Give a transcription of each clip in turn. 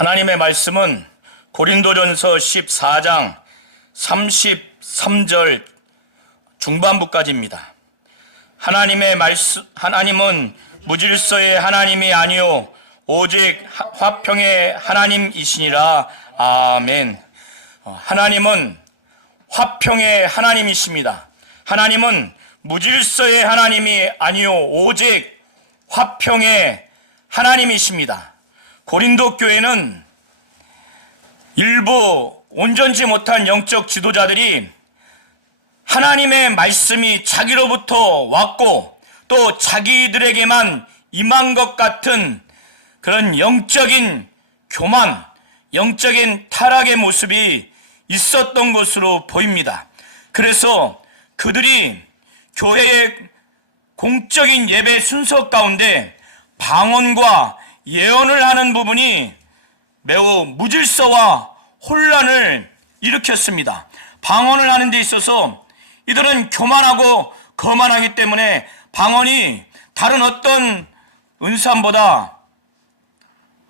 하나님의 말씀은 고린도전서 14장 33절 중반부까지입니다. 하나님은 무질서의 하나님이 아니요 오직 화평의 하나님이시니라. 아멘. 하나님은 화평의 하나님이십니다. 하나님은 무질서의 하나님이 아니요 오직 화평의 하나님이십니다. 고린도 교회는 일부 온전치 못한 영적 지도자들이 하나님의 말씀이 자기로부터 왔고 또 자기들에게만 임한 것 같은 그런 영적인 교만, 영적인 타락의 모습이 있었던 것으로 보입니다. 그래서 그들이 교회의 공적인 예배 순서 가운데 방언과 예언을 하는 부분이 매우 무질서와 혼란을 일으켰습니다. 방언을 하는 데 있어서 이들은 교만하고 거만하기 때문에 방언이 다른 어떤 은사보다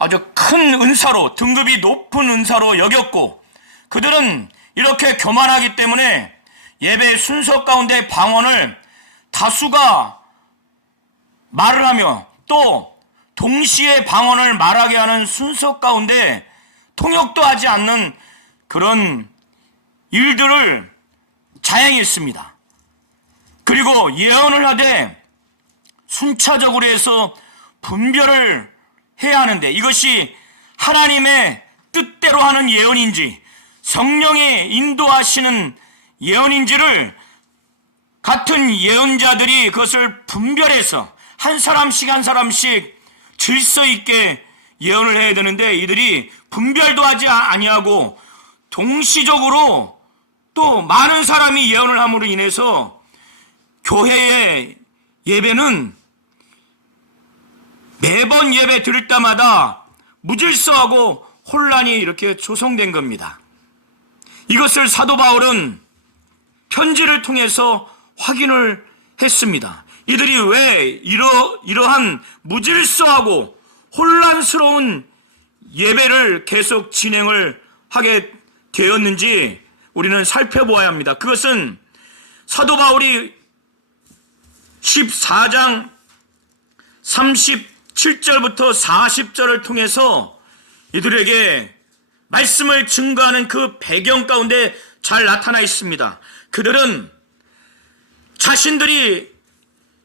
아주 큰 은사로, 등급이 높은 은사로 여겼고, 그들은 이렇게 교만하기 때문에 예배 순서 가운데 방언을 다수가 말을 하며 또 동시에 방언을 말하게 하는 순서 가운데 통역도 하지 않는 그런 일들을 자행했습니다. 그리고 예언을 하되 순차적으로 해서 분별을 해야 하는데 이것이 하나님의 뜻대로 하는 예언인지 성령이 인도하시는 예언인지를 같은 예언자들이 그것을 분별해서 한 사람씩 한 사람씩 질서 있게 예언을 해야 되는데 이들이 분별도 하지 아니하고 동시적으로 또 많은 사람이 예언을 함으로 인해서 교회의 예배는 매번 예배 드릴 때마다 무질서하고 혼란이 이렇게 조성된 겁니다. 이것을 사도 바울은 편지를 통해서 확인을 했습니다. 이들이 왜 이러한 무질서하고 혼란스러운 예배를 계속 진행을 하게 되었는지 우리는 살펴보아야 합니다. 그것은 사도 바울이 14장 37절부터 40절을 통해서 이들에게 말씀을 증거하는 그 배경 가운데 잘 나타나 있습니다. 그들은 자신들이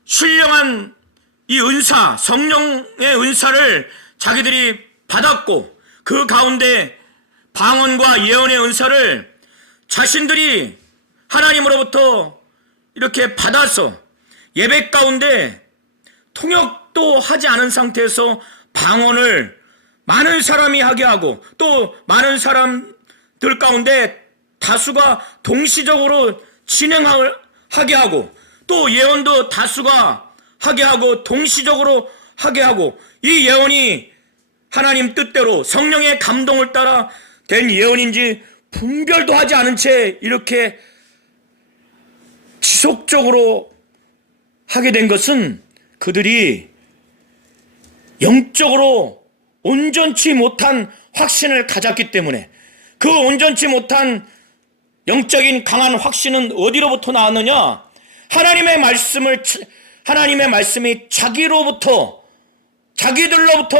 신령한 이 은사, 성령의 은사를 자기들이 받았고 그 가운데 방언과 예언의 은사를 자신들이 하나님으로부터 이렇게 받아서 예배 가운데 통역도 하지 않은 상태에서 방언을 많은 사람이 하게 하고 또 많은 사람들 가운데 다수가 동시적으로 진행하게 하고 또 예언도 다수가 하게 하고 동시적으로 하게 하고 이 예언이 하나님 뜻대로 성령의 감동을 따라 된 예언인지 분별도 하지 않은 채 이렇게 지속적으로 하게 된 것은 그들이 영적으로 온전치 못한 확신을 가졌기 때문에 그 온전치 못한 영적인 강한 확신은 어디로부터 나왔느냐? 하나님의 말씀이 자기들로부터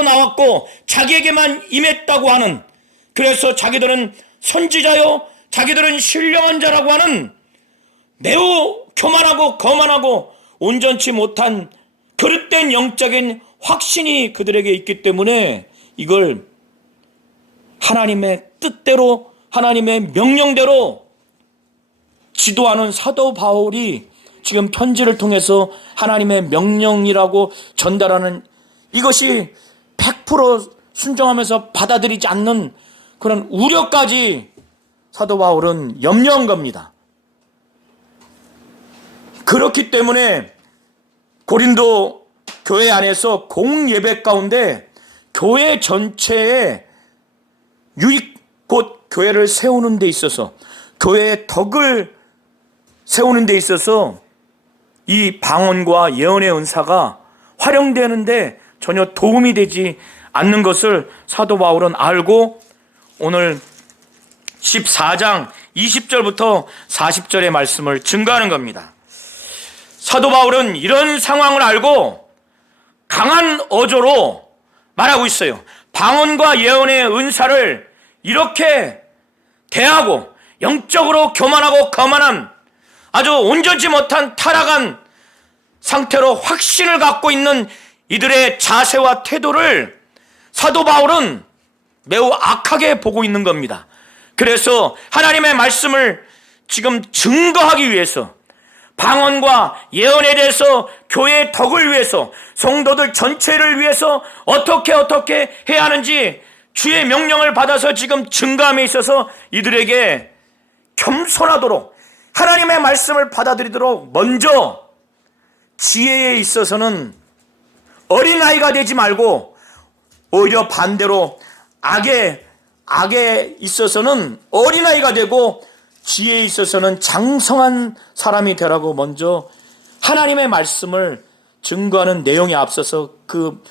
나왔고 자기에게만 임했다고 하는, 그래서 자기들은 선지자요 자기들은 신령한 자라고 하는 매우 교만하고 거만하고 온전치 못한 그릇된 영적인 확신이 그들에게 있기 때문에 이걸 하나님의 뜻대로 하나님의 명령대로 지도하는 사도 바울이 지금 편지를 통해서 하나님의 명령이라고 전달하는 이것이 100% 순종하면서 받아들이지 않는 그런 우려까지 사도 바울은 염려한 겁니다. 그렇기 때문에 고린도 교회 안에서 공예배 가운데 교회 전체에 유익 곧 교회를 세우는 데 있어서 교회의 덕을 세우는 데 있어서 이 방언과 예언의 은사가 활용되는데 전혀 도움이 되지 않는 것을 사도 바울은 알고 오늘 14장 20절부터 40절의 말씀을 증거하는 겁니다. 사도 바울은 이런 상황을 알고 강한 어조로 말하고 있어요. 방언과 예언의 은사를 이렇게 대하고 영적으로 교만하고 거만한 아주 온전치 못한 타락한 상태로 확신을 갖고 있는 이들의 자세와 태도를 사도 바울은 매우 악하게 보고 있는 겁니다. 그래서 하나님의 말씀을 지금 증거하기 위해서 방언과 예언에 대해서 교회의 덕을 위해서 성도들 전체를 위해서 어떻게 해야 하는지 주의 명령을 받아서 지금 증거함에 있어서 이들에게 겸손하도록 하나님의 말씀을 받아들이도록 먼저 지혜에 있어서는 어린아이가 되지 말고 오히려 반대로 악에 있어서는 어린아이가 되고 지혜에 있어서는 장성한 사람이 되라고 먼저 하나님의 말씀을 증거하는 내용에 앞서서 그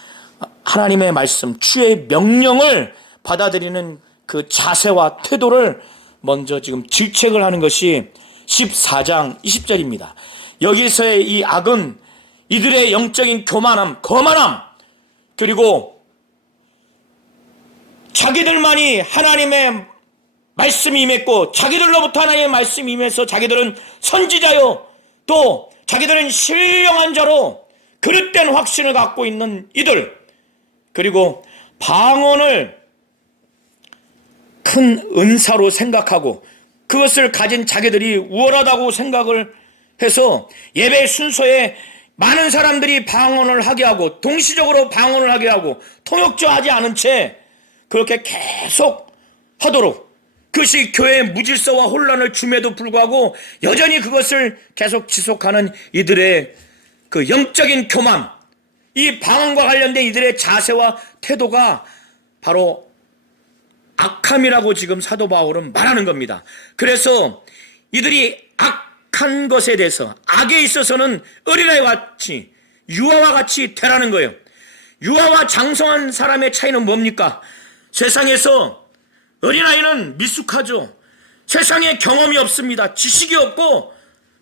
하나님의 말씀, 주의 명령을 받아들이는 그 자세와 태도를 먼저 지금 질책을 하는 것이 14장 20절입니다. 여기서의 이 악은 이들의 영적인 교만함, 거만함, 그리고 자기들만이 하나님의 말씀이 임했고 자기들로부터 하나님의 말씀이 임해서 자기들은 선지자요 또 자기들은 신령한 자로 그릇된 확신을 갖고 있는 이들, 그리고 방언을 큰 은사로 생각하고 그것을 가진 자기들이 우월하다고 생각을 해서 예배 순서에 많은 사람들이 방언을 하게 하고 동시적으로 방언을 하게 하고 통역조하지 않은 채 그렇게 계속 하도록, 그것이 교회의 무질서와 혼란을 줌에도 불구하고 여전히 그것을 계속 지속하는 이들의 그 영적인 교만, 이 방언과 관련된 이들의 자세와 태도가 바로 악함이라고 지금 사도 바울은 말하는 겁니다. 그래서 이들이 악한 것에 대해서 악에 있어서는 어린아이와 같이 유아와 같이 되라는 거예요. 유아와 장성한 사람의 차이는 뭡니까? 세상에서 어린아이는 미숙하죠. 세상에 경험이 없습니다. 지식이 없고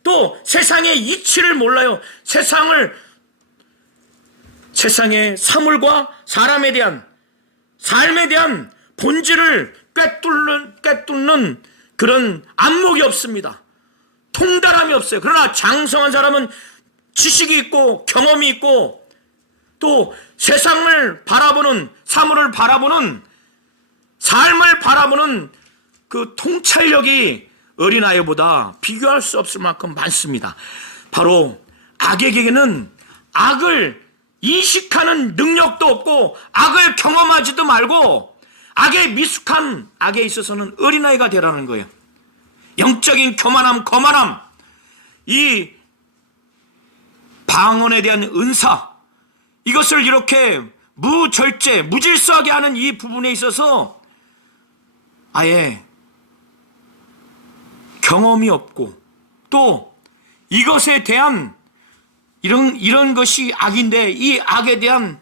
또 세상의 이치를 몰라요. 세상의 사물과 사람에 대한, 삶에 대한 본질을 꿰뚫는 그런 안목이 없습니다. 통달함이 없어요. 그러나 장성한 사람은 지식이 있고 경험이 있고 또 세상을 바라보는, 사물을 바라보는, 삶을 바라보는 그 통찰력이 어린아이보다 비교할 수 없을 만큼 많습니다. 바로 악에게는 악을 인식하는 능력도 없고 악을 경험하지도 말고 악의 미숙한 악에 있어서는 어린아이가 되라는 거예요. 영적인 교만함, 거만함, 이 방언에 대한 은사, 이것을 이렇게 무질서하게 하는 이 부분에 있어서 아예 경험이 없고 또 이것에 대한 이런 것이 악인데 이 악에 대한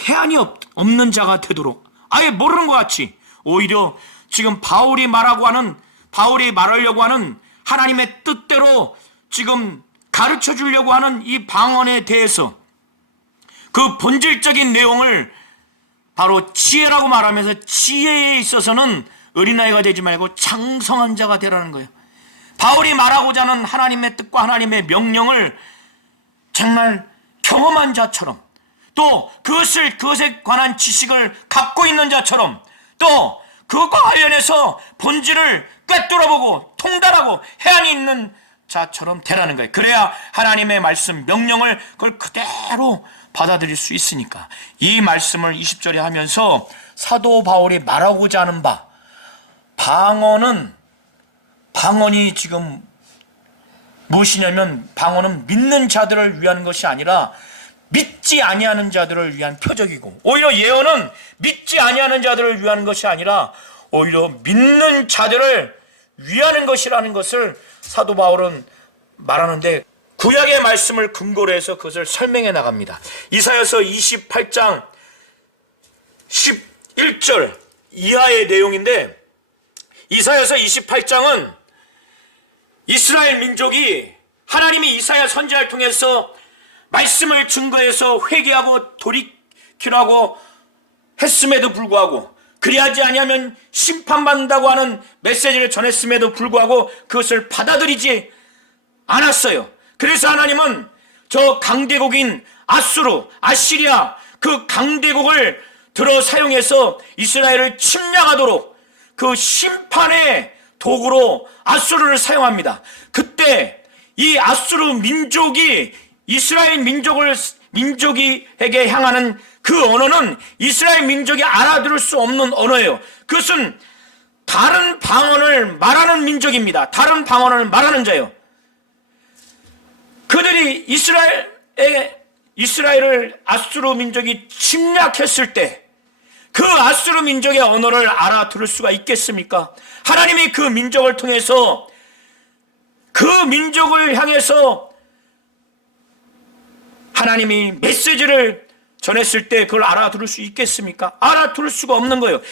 해안이 없는 자가 되도록 아예 모르는 것 같이, 오히려 지금 바울이 말하려고 하는 하나님의 뜻대로 지금 가르쳐 주려고 하는 이 방언에 대해서 그 본질적인 내용을 바로 지혜라고 말하면서 지혜에 있어서는 어린아이가 되지 말고 장성한 자가 되라는 거예요. 바울이 말하고자 하는 하나님의 뜻과 하나님의 명령을 정말 경험한 자처럼 또 그것에 관한 지식을 갖고 있는 자처럼 또 그것과 관련해서 본질을 꿰뚫어보고 통달하고 해안이 있는 자처럼 되라는 거예요. 그래야 하나님의 말씀, 명령을 그걸 그대로 받아들일 수 있으니까. 이 말씀을 20절에 하면서 사도 바울이 말하고자 하는 바, 방언이 지금 무엇이냐면 방언은 믿는 자들을 위한 것이 아니라 믿지 아니하는 자들을 위한 표적이고, 오히려 예언은 믿지 아니하는 자들을 위한 것이 아니라 오히려 믿는 자들을 위하는 것이라는 것을 사도 바울은 말하는데 구약의 말씀을 근거로 해서 그것을 설명해 나갑니다. 이사야서 28장 11절 이하의 내용인데, 이사야서 28장은 이스라엘 민족이 하나님이 이사야 선지자를 통해서 말씀을 증거해서 회개하고 돌이키라고 했음에도 불구하고, 그리하지 아니하면 심판받는다고 하는 메시지를 전했음에도 불구하고 그것을 받아들이지 않았어요. 그래서 하나님은 저 강대국인 아수르, 아시리아, 그 강대국을 들어 사용해서 이스라엘을 침략하도록 그 심판의 도구로 아수르를 사용합니다. 그때 이 아수르 민족이 이스라엘 민족에게 향하는 그 언어는 이스라엘 민족이 알아들을 수 없는 언어예요. 그것은 다른 방언을 말하는 민족입니다. 다른 방언을 말하는 자예요. 그들이 이스라엘을 아수르 민족이 침략했을 때 그 아수르 민족의 언어를 알아들을 수가 있겠습니까? 하나님이 그 민족을 통해서 그 민족을 향해서 하나님이 메시지를 전했을 때 그걸 알아들을 수 있겠습니까? 알아들을 수가 없는 거예요.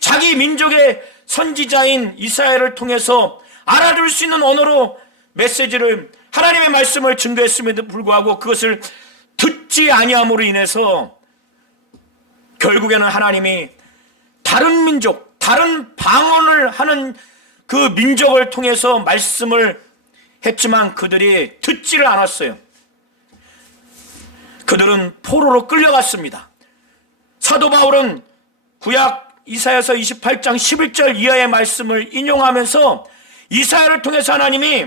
자기 민족의 선지자인 이사야를 통해서 알아들을 수 있는 언어로 메시지를, 하나님의 말씀을 증거했음에도 불구하고 그것을 듣지 아니함으로 인해서 결국에는 하나님이 다른 민족, 다른 방언을 하는 그 민족을 통해서 말씀을 했지만 그들이 듣지를 않았어요. 그들은 포로로 끌려갔습니다. 사도 바울은 구약 이사야서 28장 11절 이하의 말씀을 인용하면서 이사야를 통해서 하나님이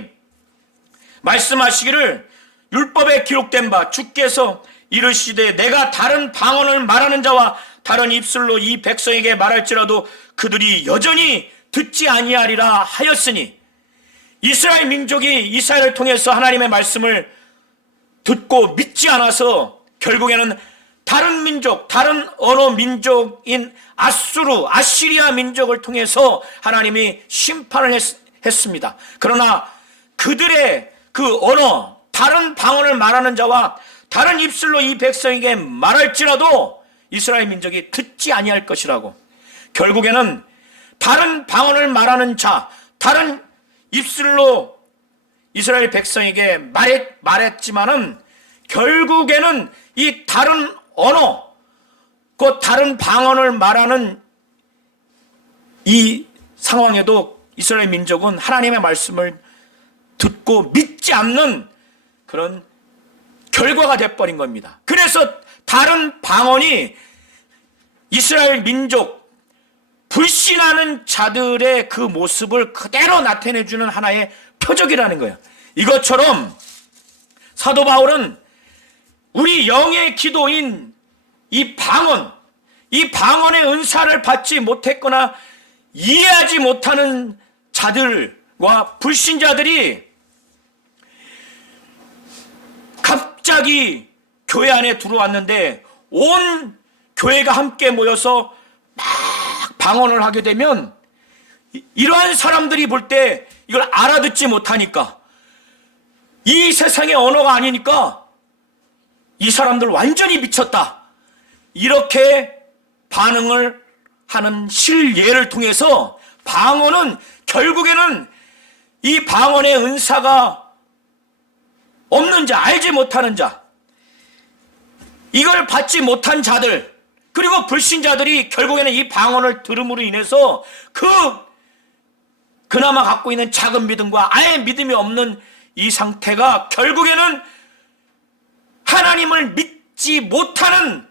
말씀하시기를, 율법에 기록된 바 주께서 이르시되 내가 다른 방언을 말하는 자와 다른 입술로 이 백성에게 말할지라도 그들이 여전히 듣지 아니하리라 하였으니, 이스라엘 민족이 이사야를 통해서 하나님의 말씀을 듣고 믿지 않아서 결국에는 다른 민족, 다른 언어 민족인 아수르, 아시리아 민족을 통해서 하나님이 심판을 했습니다. 그러나 그들의 그 언어, 다른 방언을 말하는 자와 다른 입술로 이 백성에게 말할지라도 이스라엘 민족이 듣지 아니할 것이라고. 결국에는 다른 방언을 말하는 자, 다른 입술로 이스라엘 백성에게 말했지만은 결국에는 이 다른 언어, 그 다른 방언을 말하는 이 상황에도 이스라엘 민족은 하나님의 말씀을 듣고 믿지 않는 그런 결과가 돼버린 겁니다. 그래서 다른 방언이 이스라엘 민족, 불신하는 자들의 그 모습을 그대로 나타내주는 하나의 표적이라는 거예요. 이것처럼 사도 바울은 우리 영의 기도인 이 방언의 은사를 받지 못했거나 이해하지 못하는 자들과 불신자들이 갑자기 교회 안에 들어왔는데 온 교회가 함께 모여서 막 방언을 하게 되면 이러한 사람들이 볼 때 이걸 알아듣지 못하니까, 이 세상의 언어가 아니니까 이 사람들 완전히 미쳤다, 이렇게 반응을 하는 실예를 통해서 방언은 결국에는 이 방언의 은사가 없는 자, 알지 못하는 자, 이걸 받지 못한 자들, 그리고 불신자들이 결국에는 이 방언을 들음으로 인해서 그나마 갖고 있는 작은 믿음과 아예 믿음이 없는 이 상태가 결국에는 하나님을 믿지 못하는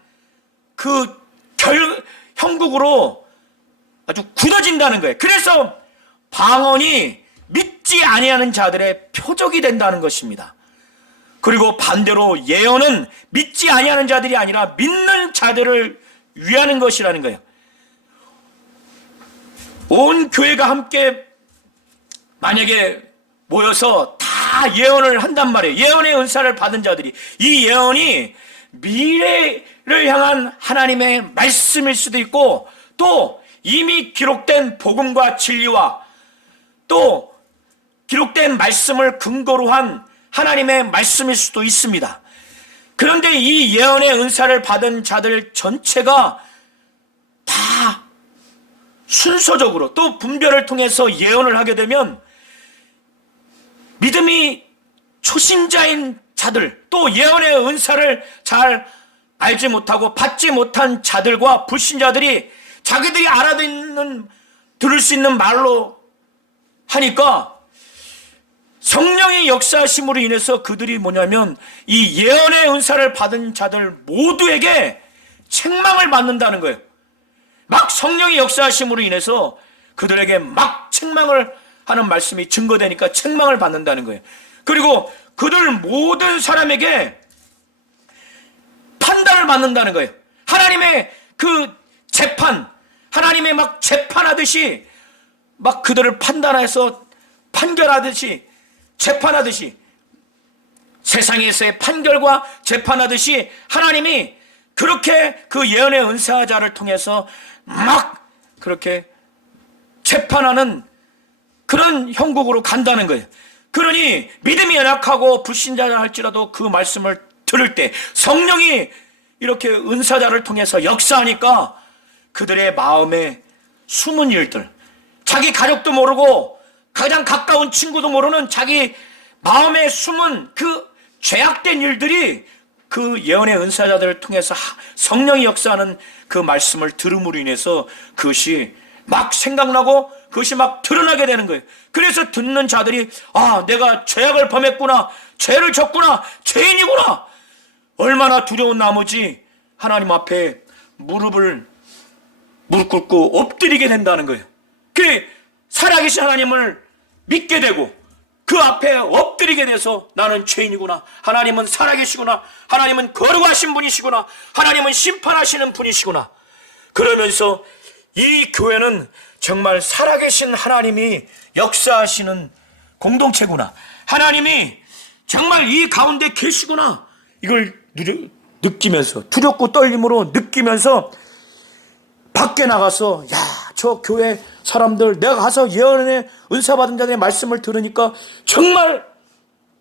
그 형국으로 아주 굳어진다는 거예요. 그래서 방언이 믿지 아니하는 자들의 표적이 된다는 것입니다. 그리고 반대로 예언은 믿지 아니하는 자들이 아니라 믿는 자들을 위하는 것이라는 거예요. 온 교회가 함께 만약에 모여서 다 예언을 한단 말이에요. 예언의 은사를 받은 자들이, 이 예언이 미래를 향한 하나님의 말씀일 수도 있고, 또 이미 기록된 복음과 진리와 또 기록된 말씀을 근거로 한 하나님의 말씀일 수도 있습니다. 그런데 이 예언의 은사를 받은 자들 전체가 다 순서적으로 또 분별을 통해서 예언을 하게 되면 믿음이 초신자인 자들, 또 예언의 은사를 잘 알지 못하고 받지 못한 자들과 불신자들이 자기들이 알아듣는, 들을 수 있는 말로 하니까 성령의 역사하심으로 인해서 그들이 뭐냐면 이 예언의 은사를 받은 자들 모두에게 책망을 받는다는 거예요. 막 성령의 역사하심으로 인해서 그들에게 막 책망을 하는 말씀이 증거되니까 책망을 받는다는 거예요. 그리고 그들 모든 사람에게 판단을 받는다는 거예요. 하나님의 그 재판, 하나님의 막 재판하듯이 막 그들을 판단해서 판결하듯이 재판하듯이 세상에서의 판결과 재판하듯이 하나님이 그렇게 그 예언의 은사자를 통해서 막 그렇게 재판하는 그런 형국으로 간다는 거예요. 그러니 믿음이 연약하고 불신자라 할지라도 그 말씀을 들을 때 성령이 이렇게 은사자를 통해서 역사하니까 그들의 마음에 숨은 일들, 자기 가족도 모르고 가장 가까운 친구도 모르는 자기 마음에 숨은 그 죄악된 일들이 그 예언의 은사자들을 통해서 성령이 역사하는 그 말씀을 들음으로 인해서 그것이 막 생각나고 그것이 막 드러나게 되는 거예요. 그래서 듣는 자들이 내가 죄악을 범했구나, 죄를 졌구나, 죄인이구나, 얼마나 두려운 나머지 하나님 앞에 무릎 꿇고 엎드리게 된다는 거예요. 그 살아계신 하나님을 믿게 되고 그 앞에 엎드리게 돼서 나는 죄인이구나, 하나님은 살아계시구나, 하나님은 거룩하신 분이시구나, 하나님은 심판하시는 분이시구나, 그러면서 이 교회는 정말 살아계신 하나님이 역사하시는 공동체구나, 하나님이 정말 이 가운데 계시구나, 이걸 느끼면서 두렵고 떨림으로 느끼면서 밖에 나가서 저 교회 사람들 내가 가서 예언의 은사 받은 자들의 말씀을 들으니까 정말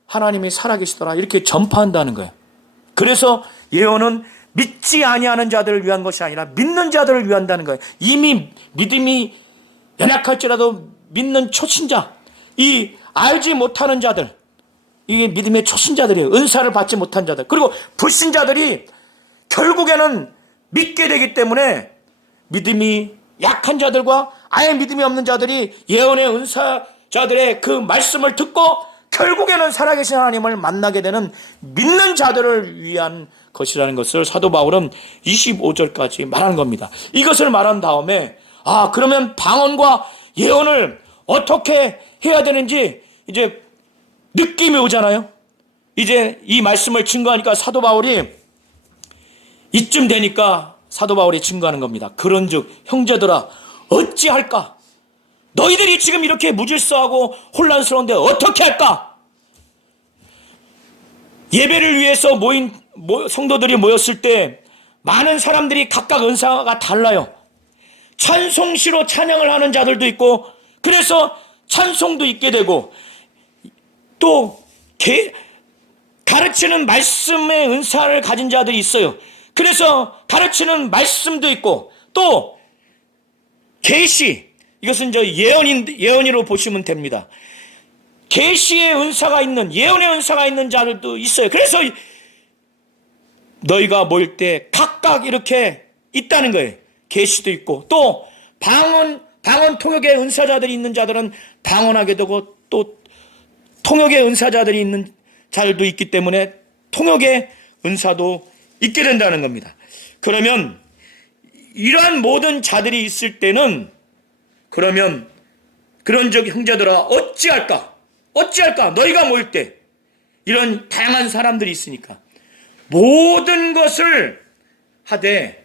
하나님이 살아계시더라 이렇게 전파한다는 거예요. 그래서 예언은 믿지 아니하는 자들을 위한 것이 아니라 믿는 자들을 위한다는 거예요. 이미 믿음이 연약할지라도 믿는 초신자, 이 알지 못하는 자들, 이게 믿음의 초신자들이에요. 은사를 받지 못한 자들, 그리고 불신자들이 결국에는 믿게 되기 때문에 믿음이 약한 자들과 아예 믿음이 없는 자들이 예언의 은사자들의 그 말씀을 듣고 결국에는 살아계신 하나님을 만나게 되는 믿는 자들을 위한 것이라는 것을 사도 바울은 25절까지 말하는 겁니다. 이것을 말한 다음에 그러면 방언과 예언을 어떻게 해야 되는지 이제 느낌이 오잖아요. 이제 이 말씀을 증거하니까 사도 바울이 이쯤 되니까 사도 바울이 증거하는 겁니다. 그런즉 형제들아 어찌할까? 너희들이 지금 이렇게 무질서하고 혼란스러운데 어떻게 할까? 예배를 위해서 성도들이 모였을 때 많은 사람들이 각각 은사가 달라요. 찬송시로 찬양을 하는 자들도 있고, 그래서 찬송도 있게 되고, 또 가르치는 말씀의 은사를 가진 자들이 있어요. 그래서 가르치는 말씀도 있고, 또 계시, 이것은 예언으로 보시면 됩니다. 계시의 은사가 있는, 예언의 은사가 있는 자들도 있어요. 그래서 너희가 모일 때 각각 이렇게 있다는 거예요. 계시도 있고, 또 방언 통역의 은사자들이 있는 자들은 방언하게 되고, 또 통역의 은사자들이 있는 자들도 있기 때문에 통역의 은사도 있게 된다는 겁니다. 그러면 이러한 모든 자들이 있을 때는 그러면 그런즉 형제들아 어찌할까? 너희가 모일 때 이런 다양한 사람들이 있으니까 모든 것을 하되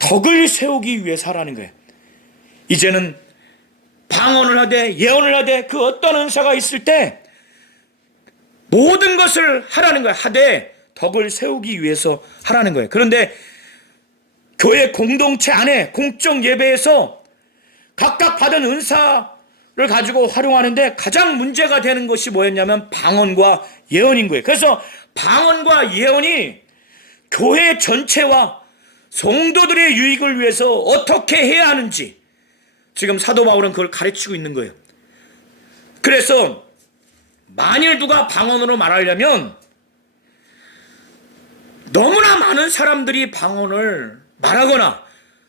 덕을 세우기 위해서 하라는 거예요. 이제는 방언을 하되 예언을 하되 그 어떤 은사가 있을 때 모든 것을 하라는 거예요. 하되 덕을 세우기 위해서 하라는 거예요. 그런데 교회 공동체 안에 공적 예배에서 각각 받은 은사를 가지고 활용하는데 가장 문제가 되는 것이 뭐였냐면 방언과 예언인 거예요. 그래서 방언과 예언이 교회 전체와 성도들의 유익을 위해서 어떻게 해야 하는지 지금 사도 바울은 그걸 가르치고 있는 거예요. 그래서 만일 누가 방언으로 말하려면 너무나 많은 사람들이 방언을 말하거나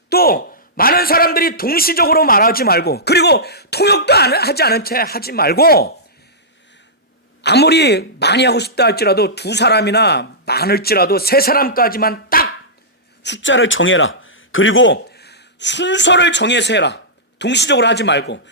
또 많은 사람들이 동시적으로 말하지 말고, 그리고 통역도 하지 않은 채 하지 말고, 아무리 많이 하고 싶다 할지라도 두 사람이나 많을지라도 세 사람까지만 딱 숫자를 정해라. 그리고 순서를 정해서 해라. 동시적으로 하지 말고.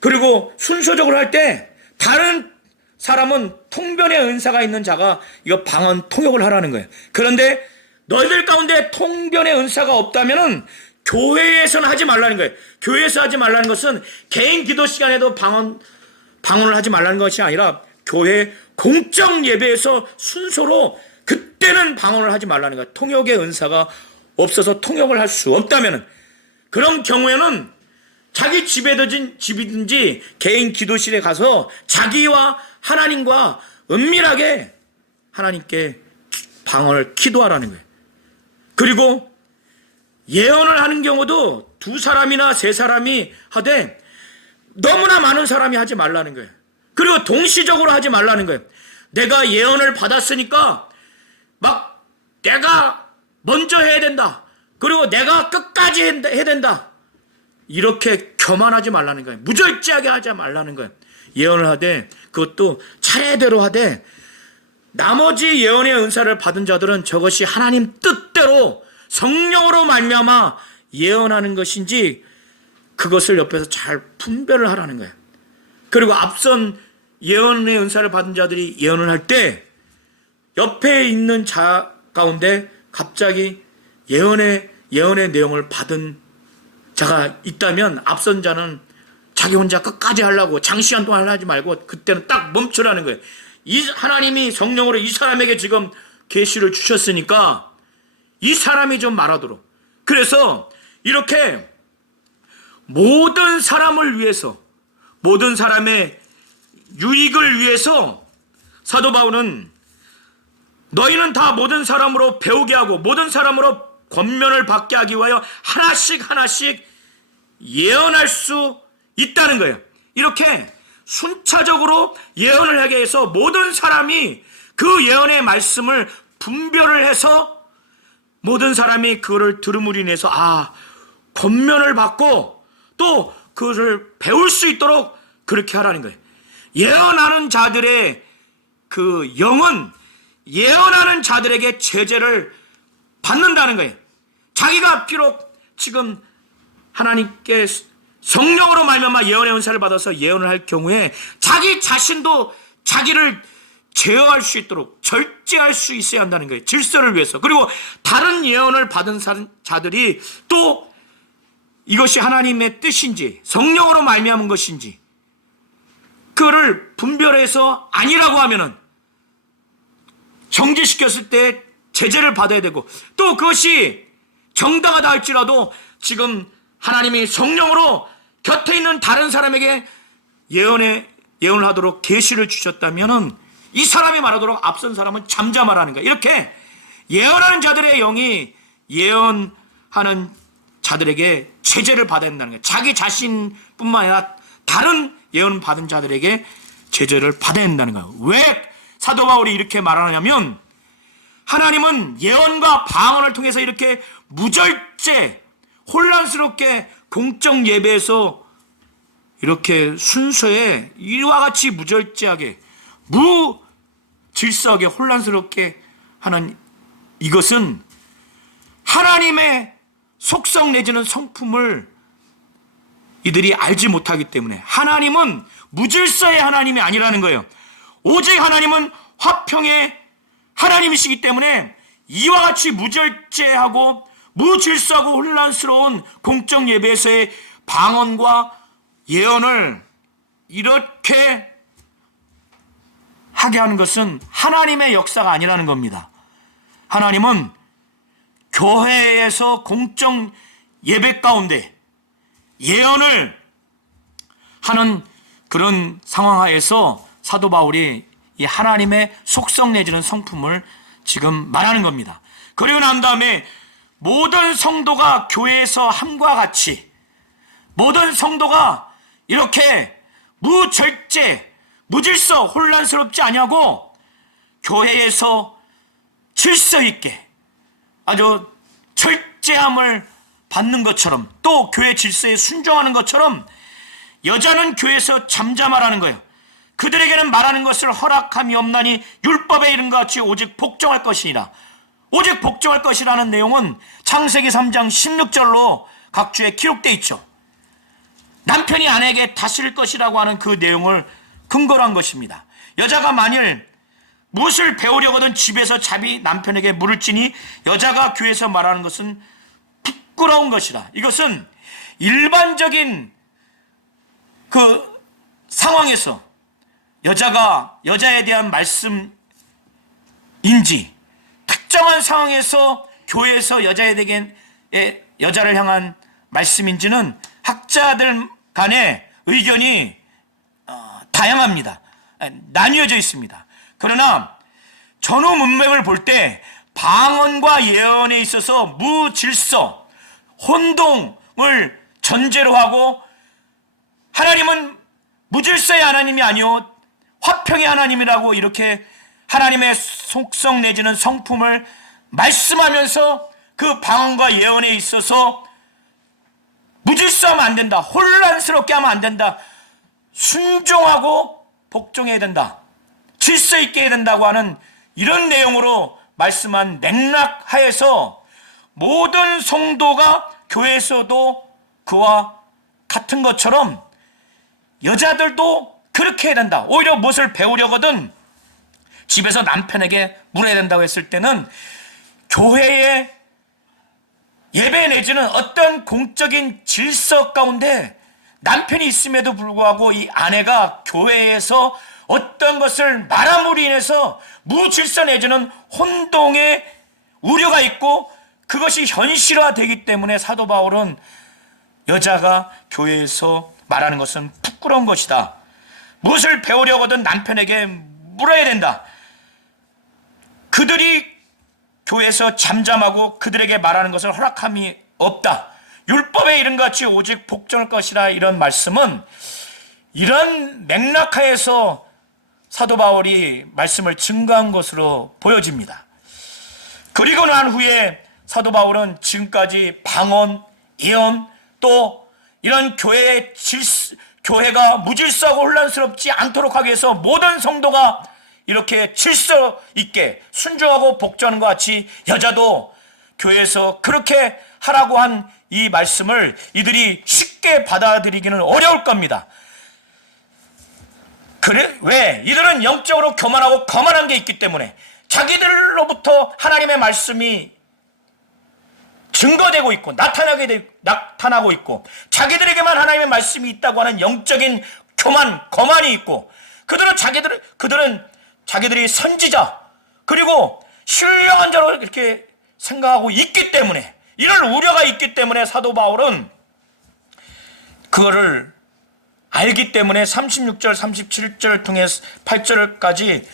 그리고 순서적으로 할 때 다른 사람은 통변의 은사가 있는 자가 이거 방언 통역을 하라는 거예요. 그런데 너희들 가운데 통변의 은사가 없다면은 교회에서는 하지 말라는 거예요. 교회에서 하지 말라는 것은 개인 기도 시간에도 방언을 하지 말라는 것이 아니라 교회 공적 예배에서 순서로 그때는 방언을 하지 말라는 거예요. 통역의 은사가 없어서 통역을 할 수 없다면은, 그런 경우에는 자기 집이든지 개인 기도실에 가서 자기와 하나님과 은밀하게 하나님께 방언을 기도하라는 거예요. 그리고 예언을 하는 경우도 두 사람이나 세 사람이 하되 너무나 많은 사람이 하지 말라는 거예요. 그리고 동시적으로 하지 말라는 거예요. 내가 예언을 받았으니까 막 내가 먼저 해야 된다. 그리고 내가 끝까지 해야 된다. 이렇게 교만하지 말라는 거예요. 무절제하게 하지 말라는 거예요. 예언을 하되 그것도 차례대로 하되, 나머지 예언의 은사를 받은 자들은 저것이 하나님 뜻대로 성령으로 말미암아 예언하는 것인지 그것을 옆에서 잘 분별을 하라는 거예요. 그리고 앞선 예언의 은사를 받은 자들이 예언을 할 때 옆에 있는 자 가운데 갑자기 예언의 내용을 받은 자가 있다면 앞선 자는 자기 혼자 끝까지 하려고 장시간 동안 하지 말고 그때는 딱 멈추라는 거예요. 하나님이 성령으로 이 사람에게 지금 계시를 주셨으니까 이 사람이 좀 말하도록. 그래서 이렇게 모든 사람을 위해서, 모든 사람의 유익을 위해서 사도 바울은 너희는 다 모든 사람으로 배우게 하고 모든 사람으로 권면을 받게 하기 위하여 하나씩 예언할 수 있다는 거예요. 이렇게 순차적으로 예언을 하게 해서 모든 사람이 그 예언의 말씀을 분별을 해서 모든 사람이 그거를 들음으로 인해서 권면을 받고 또 그것을 배울 수 있도록 그렇게 하라는 거예요. 예언하는 자들의 그 영은 예언하는 자들에게 제재를 받는다는 거예요. 자기가 비록 지금 하나님께 성령으로 말미암아 예언의 은사를 받아서 예언을 할 경우에 자기 자신도 자기를 제어할 수 있도록 절제할 수 있어야 한다는 거예요. 질서를 위해서. 그리고 다른 예언을 받은 자들이 또 이것이 하나님의 뜻인지 성령으로 말미암은 것인지 그거를 분별해서 아니라고 하면은 정지시켰을 때 제재를 받아야 되고, 또 그것이 정당하다 할지라도 지금 하나님이 성령으로 곁에 있는 다른 사람에게 예언을 하도록 계시를 주셨다면은 이 사람이 말하도록 앞선 사람은 잠잠하라는 거야. 이렇게 예언하는 자들의 영이 예언하는 자들에게 제재를 받아야 된다는 거야. 자기 자신뿐만 아니라 다른 예언 받은 자들에게 제재를 받아야 된다는 거야. 왜 사도 바울이 이렇게 말하냐면, 하나님은 예언과 방언을 통해서 이렇게 무절제, 혼란스럽게 공적 예배에서 이렇게 순서에 이와 같이 무절제하게, 무질서하게, 혼란스럽게 하는 이것은 하나님의 속성 내지는 성품을 이들이 알지 못하기 때문에, 하나님은 무질서의 하나님이 아니라는 거예요. 오직 하나님은 화평의 하나님이시기 때문에 이와 같이 무절제하고 무질서하고 혼란스러운 공적 예배에서의 방언과 예언을 이렇게 하게 하는 것은 하나님의 역사가 아니라는 겁니다. 하나님은 교회에서 공적 예배 가운데 예언을 하는 그런 상황 하에서 사도 바울이 이 하나님의 속성 내지는 성품을 지금 말하는 겁니다. 그리고 난 다음에 모든 성도가 교회에서 함과 같이, 모든 성도가 이렇게 무절제, 무질서, 혼란스럽지 아니하고 교회에서 질서 있게 아주 절제함을 받는 것처럼, 또 교회 질서에 순종하는 것처럼 여자는 교회에서 잠잠하라는 거예요. 그들에게는 말하는 것을 허락함이 없나니 율법에 이른 것 같이 오직 복종할 것이니라. 오직 복종할 것이라는 내용은 창세기 3장 16절로 각주에 기록되어 있죠. 남편이 아내에게 다스릴 것이라고 하는 그 내용을 근거로 한 것입니다. 여자가 만일 무엇을 배우려거든 집에서 자비 남편에게 물을 찌니 여자가 교회에서 말하는 것은 부끄러운 것이라. 이것은 일반적인 그 상황에서 여자가 여자에 대한 말씀인지, 특정한 상황에서 교회에서 여자를 향한 말씀인지는 학자들 간의 의견이 다양합니다. 나뉘어져 있습니다. 그러나 전후 문맥을 볼 때 방언과 예언에 있어서 무질서, 혼동을 전제로 하고, 하나님은 무질서의 하나님이 아니요 화평의 하나님이라고 이렇게 하나님의 속성 내지는 성품을 말씀하면서 그 방언과 예언에 있어서 무질서하면 안 된다, 혼란스럽게 하면 안 된다, 순종하고 복종해야 된다, 질서 있게 해야 된다고 하는 이런 내용으로 말씀한 맥락하에서 모든 성도가 교회에서도 그와 같은 것처럼 여자들도 그렇게 해야 된다. 오히려 무엇을 배우려거든 집에서 남편에게 물어야 된다고 했을 때는 교회의 예배 내지는 어떤 공적인 질서 가운데 남편이 있음에도 불구하고 이 아내가 교회에서 어떤 것을 말함으로 인해서 무질서 내지는 혼동의 우려가 있고 그것이 현실화되기 때문에 사도 바울은 여자가 교회에서 말하는 것은 부끄러운 것이다. 무엇을 배우려거든 남편에게 물어야 된다. 그들이 교회에서 잠잠하고 그들에게 말하는 것을 허락함이 없다. 율법에 이른 것 같이 오직 복종할 것이라. 이런 말씀은 이런 맥락하에서 사도 바울이 말씀을 증거한 것으로 보여집니다. 그리고 난 후에 사도 바울은 지금까지 방언, 예언, 또 이런 교회가 무질서하고 혼란스럽지 않도록 하기 위해서 모든 성도가 이렇게 질서 있게 순종하고 복종하는 것 같이 여자도 교회에서 그렇게 하라고 한 이 말씀을 이들이 쉽게 받아들이기는 어려울 겁니다. 그래? 왜? 이들은 영적으로 교만하고 거만한 게 있기 때문에 자기들로부터 하나님의 말씀이 증거되고 있고 나타나고 있고 자기들에게만 하나님의 말씀이 있다고 하는 영적인 거만이 있고 그들은 자기들이 선지자 그리고 신령한 자로 이렇게 생각하고 있기 때문에 이런 우려가 있기 때문에 사도 바울은 그거를 알기 때문에 36절 37절을 통해 8절까지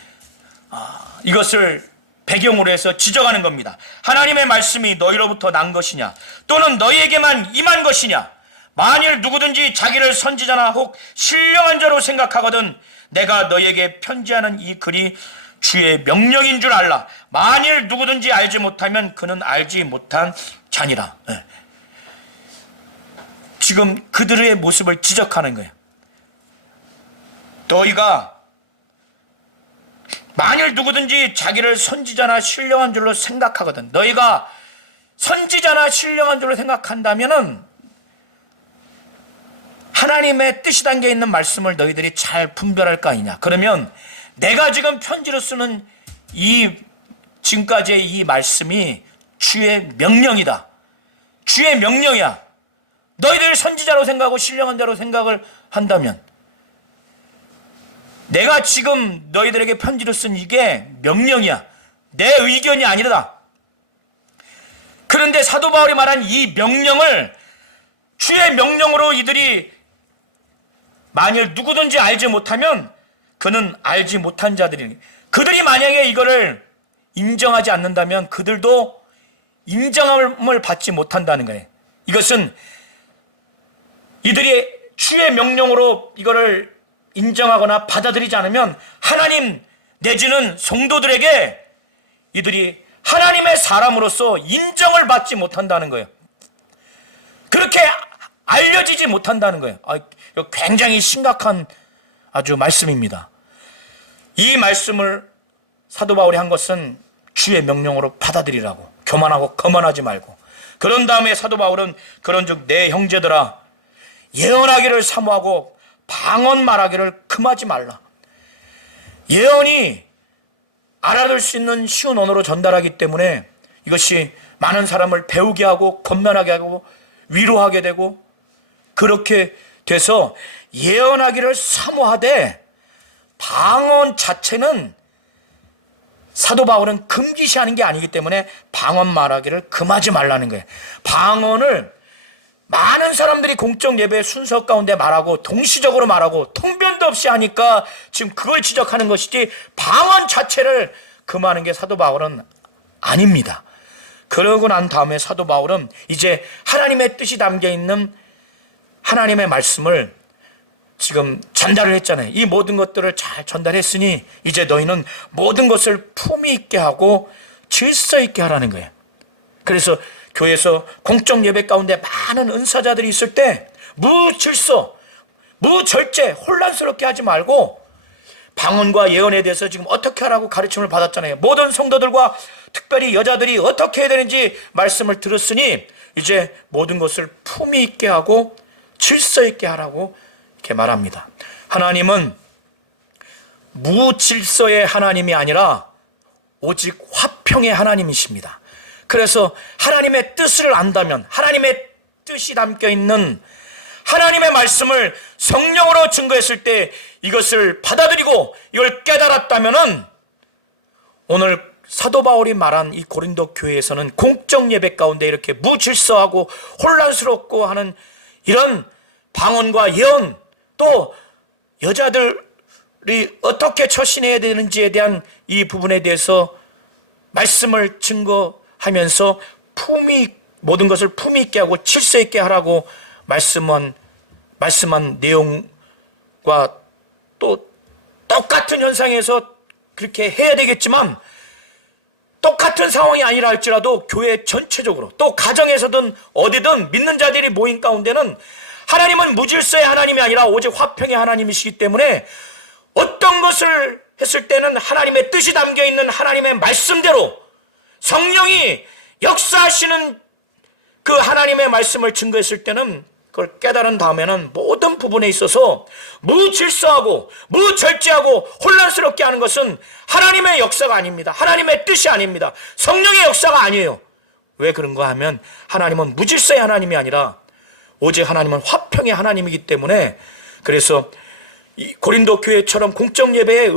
이것을 배경으로 해서 지적하는 겁니다. 하나님의 말씀이 너희로부터 난 것이냐 또는 너희에게만 임한 것이냐. 만일 누구든지 자기를 선지자나 혹 신령한 자로 생각하거든 내가 너희에게 편지하는 이 글이 주의 명령인 줄 알라. 만일 누구든지 알지 못하면 그는 알지 못한 자니라. 네. 지금 그들의 모습을 지적하는 거예요. 너희가 만일 누구든지 자기를 선지자나 신령한 줄로 생각하거든 너희가 선지자나 신령한 줄로 생각한다면은 하나님의 뜻이 담겨 있는 말씀을 너희들이 잘 분별할 거 아니냐. 그러면 내가 지금 편지로 쓰는 지금까지의 이 말씀이 주의 명령이다. 주의 명령이야. 너희들 선지자로 생각하고 신령한 자로 생각을 한다면 내가 지금 너희들에게 편지로 쓴 이게 명령이야. 내 의견이 아니라. 그런데 사도 바울이 말한 이 명령을 주의 명령으로 이들이 만일 누구든지 알지 못하면 그는 알지 못한 자들이니 그들이 만약에 이거를 인정하지 않는다면 그들도 인정함을 받지 못한다는 거예요. 이것은 이들이 주의 명령으로 이거를 인정하거나 받아들이지 않으면 하나님 내지는 성도들에게 이들이 하나님의 사람으로서 인정을 받지 못한다는 거예요. 그렇게 알려지지 못한다는 거예요. 이거 굉장히 심각한 아주 말씀입니다. 이 말씀을 사도 바울이 한 것은 주의 명령으로 받아들이라고, 교만하고 거만하지 말고. 그런 다음에 사도 바울은 그런즉 내 형제들아 예언하기를 사모하고 방언 말하기를 금하지 말라. 예언이 알아들 수 있는 쉬운 언어로 전달하기 때문에 이것이 많은 사람을 배우게 하고 건면하게 하고 위로하게 되고, 그렇게 돼서 예언하기를 사모하되 방언 자체는 사도 바울은 금기시하는 게 아니기 때문에 방언 말하기를 금하지 말라는 거예요. 방언을 많은 사람들이 공적 예배 순서 가운데 말하고 동시적으로 말하고 통변도 없이 하니까 지금 그걸 지적하는 것이지 방언 자체를 금하는 게 사도 바울은 아닙니다. 그러고 난 다음에 사도 바울은 이제 하나님의 뜻이 담겨있는 하나님의 말씀을 지금 전달을 했잖아요. 이 모든 것들을 잘 전달했으니 이제 너희는 모든 것을 품위 있게 하고 질서 있게 하라는 거예요. 그래서 교회에서 공적 예배 가운데 많은 은사자들이 있을 때 무질서, 무절제, 혼란스럽게 하지 말고 방언과 예언에 대해서 지금 어떻게 하라고 가르침을 받았잖아요. 모든 성도들과 특별히 여자들이 어떻게 해야 되는지 말씀을 들었으니 이제 모든 것을 품위 있게 하고 질서 있게 하라고 이렇게 말합니다. 하나님은 무질서의 하나님이 아니라 오직 화평의 하나님이십니다. 그래서 하나님의 뜻을 안다면, 하나님의 뜻이 담겨있는 하나님의 말씀을 성령으로 증거했을 때 이것을 받아들이고 이걸 깨달았다면은 오늘 사도 바울이 말한 이 고린도 교회에서는 공적 예배 가운데 이렇게 무질서하고 혼란스럽고 하는 이런 방언과 예언, 또 여자들이 어떻게 처신해야 되는지에 대한 이 부분에 대해서 말씀을 증거하면서 모든 것을 품위 있게 하고 질서 있게 하라고 말씀한 내용과 또 똑같은 현상에서 그렇게 해야 되겠지만, 똑같은 상황이 아니라 할지라도 교회 전체적으로 또 가정에서든 어디든 믿는 자들이 모인 가운데는 하나님은 무질서의 하나님이 아니라 오직 화평의 하나님이시기 때문에 어떤 것을 했을 때는 하나님의 뜻이 담겨있는 하나님의 말씀대로 성령이 역사하시는 그 하나님의 말씀을 증거했을 때는 그걸 깨달은 다음에는 모든 부분에 있어서 무질서하고 무절제하고 혼란스럽게 하는 것은 하나님의 역사가 아닙니다. 하나님의 뜻이 아닙니다. 성령의 역사가 아니에요. 왜 그런가 하면 하나님은 무질서의 하나님이 아니라 오직 하나님은 화평의 하나님이기 때문에, 그래서 이 고린도 교회처럼 공적 예배의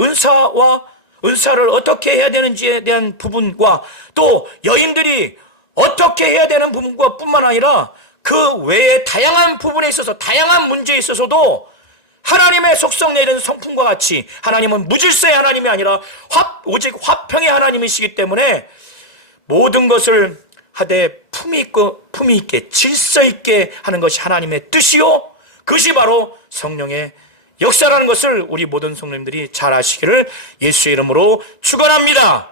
은사를 어떻게 해야 되는지에 대한 부분과 또 여인들이 어떻게 해야 되는 부분과 뿐만 아니라 그 외에 다양한 부분에 있어서, 다양한 문제에 있어서도 하나님의 속성 내는 성품과 같이 하나님은 무질서의 하나님이 아니라 오직 화평의 하나님이시기 때문에 모든 것을 하되 품위 있게 질서 있게 하는 것이 하나님의 뜻이요, 그것이 바로 성령의 역사라는 것을 우리 모든 성도님들이 잘 아시기를 예수의 이름으로 축원합니다.